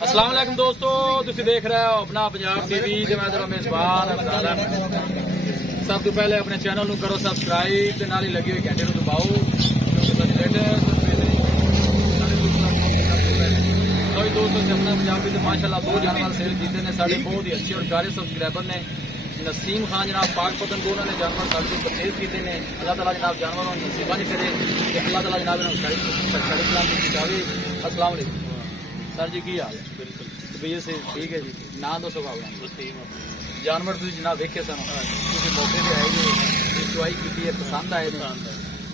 अस्सलाम वालेकुम दोस्तों, तुसी देख रहे हो अपना पंजाब टीवी ते मैं तेरा मेजबान अफजाल अहमद। सब तो पहले अपने चैनल नू करो सब्सक्राइब ते नाल ही लगी हुई घंटे नू दबाओ दोस्तों से अपना पंजाबी से माशाल्लाह 2 जानवर सेल कीते ने साढ़े बहुत ही अच्छे और प्यारे सब्सक्राइबर ने। नसीम खान जनाब पाकपतन को उन्होंने जानवर साढ़े परचेज किए हैं। अल्लाह ताला जनाब जानवरों की सेवा नहीं करे, अल्लाह ताला जनाब अस्सलाम वालेकुम सर जी, की हाल है? बिल्कुल तबीयत से ठीक है जी। ना दसो जानवर तुम जनाब देखे सन, मौके पर आए जी, चुआई की है, पसंद आए ने,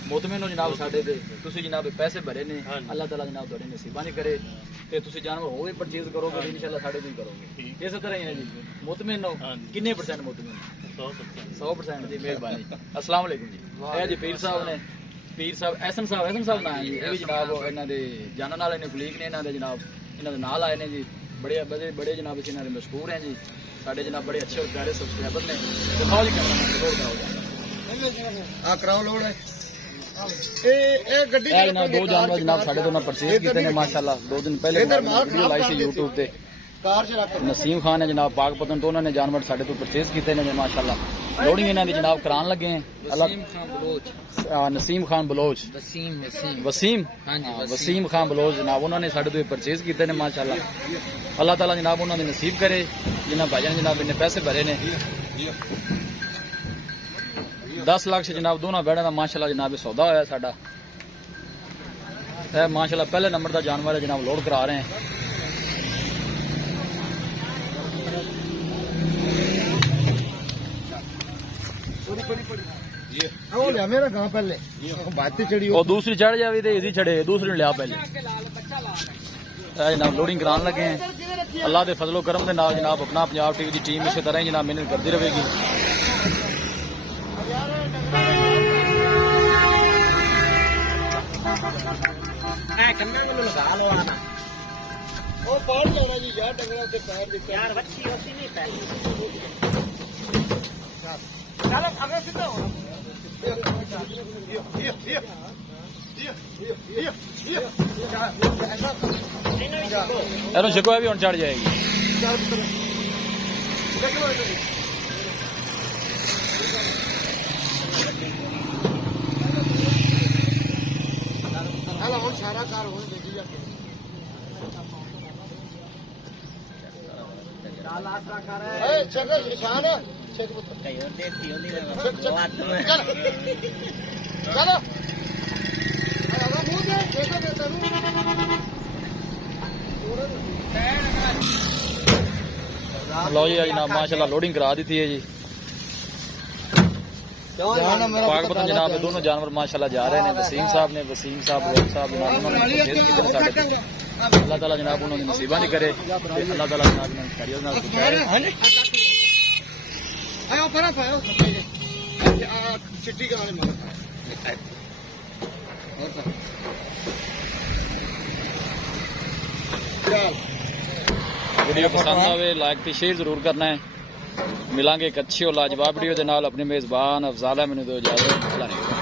मुतमिन हो जनाब साडे ते, तुसी जनाब पैसे भरे ने, अल्लाह ताला जनाब तुहाडी नसीबा नहीं करे ते तुसी जानवर होवे परचेज करोगे तो इंशाल्लाह साडे तो ही करोगे। इस तरह ही है जी, मुतमिन हो किन्ने परसेंट मुतमिन? 100% जी, मेहरबानी। अस्सलाम वालेकुम जी। ए जी पीर साहब ने, पीर साहब एहसन साहब ना है जी, ये भी जनाब इन्हां दे जानन वाले ने, कुलीग ने इन्हां दे जनाब, इन्हां दे नाल आए ने जी, बड़े बड़े बड़े जनाब इन्हां दे मशहूर हैं जी, साडे जनाब बड़े अच्छे और प्यारे सब्सक्राइबर ने। दिखाओ जी कैमरा कराओ लोड है। जनाब 2 जानवर जनाब साढ़े तो परचेज किए हैं माशाल्लाह। 2 दिन पहले वीडियो लाई सी यूट्यूब पे। नसीम खान है जनाब पाकपतन तो उन्होंने जानवर साढ़े तो परचेज किए हैं माशाल्लाह। लोडिंग इन्होंने जनाब करान लगे हैं। नसीम खान बलोच, वसीम खान बलोच जनाब उन्होंने साढ़े तो परचेज किए हैं माशाल्लाह। अल्लाह ताला जनाब उन्होंने नसीब करे जिन्हें भाई ने जनाब इन्हें पैसे भरे ने। 10 लाख से जनाब दोनों बैठा का माशाल्लाह जनाब सौदा होया साडा। माशाल्लाह पहले नंबर का जानवर है जनाब, लोड करा रहे हैं। मेरा गांव पहले चढ़ी और दूसरी चढ़ जाए तो इसी चढ़े, दूसरी लिया पहले जनाब लोडिंग करान लगे हैं। अल्लाह के फजलो करम के नाल जनाब अपना पंजाब टीवी की टीम इसी तरह ही जनाब मेहनत करती रहेगी। शिको भी हम चढ़ जाएगी। लो जी जनाब माशाल्लाह लोडिंग करा दी थी है जी। पाकपतन जनाब दोनों जानवर माशाल्लाह जा रहे हैं। वसीम साहब ने, वसीम साहब जनाब अल्लाह ताला जनाब उन्होंने नसीबा नहीं करे, अल्लाह ताला जनाब वीडियो पसंद आवे लाइक ते शेयर जरूर करना है। मिलांगे एक अच्छी और लाजवाब वीडियो के नाल। अपने मेजबान अफजाल अहमद दो इजाजत।